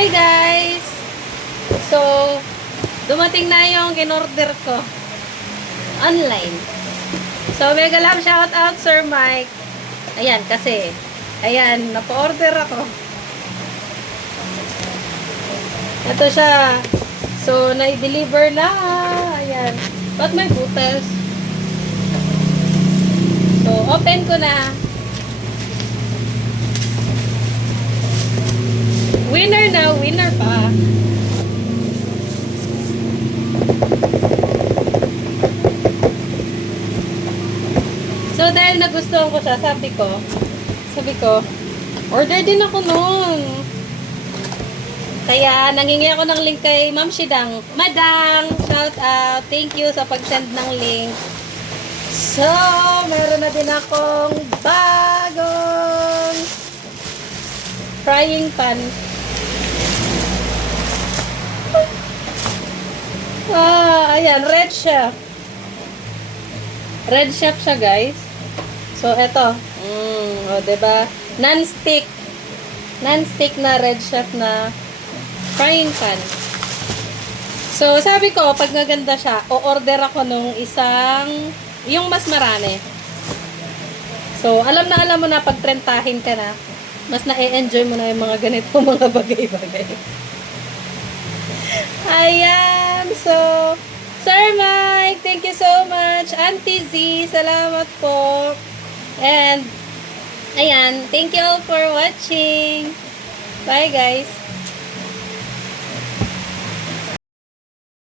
Hi guys! So, dumating na yung in-order ko. Online. So, mega love shout out Sir Mike. Ayan, kasi. Ayan, napa-order ako. Ito siya. So, na-deliver na. Ayan. Ba't may butas? So, open ko na. Winner na, winner pa. So, dahil nagustuhan ko siya, sabi ko, order din ako noon. Kaya, nangingi ako ng link kay Ma'am Shidang. Madang, shout out. Thank you sa pag-send ng link. So, meron na din akong bagong frying pan. Ayan, Red Chef. Red Chef siya, guys. So, eto. O, diba? Non-stick. Non-stick na Red Chef na frying pan. So, sabi ko, pag maganda siya, o-order ako nung isang, yung mas marami. So, alam mo na pag trentahin ka na, mas na-enjoy mo na yung mga ganito, mga bagay-bagay. Ayan. So, Sir Mike, thank you so much. Auntie Z, salamat po. And, ayan, thank you all for watching. Bye, guys.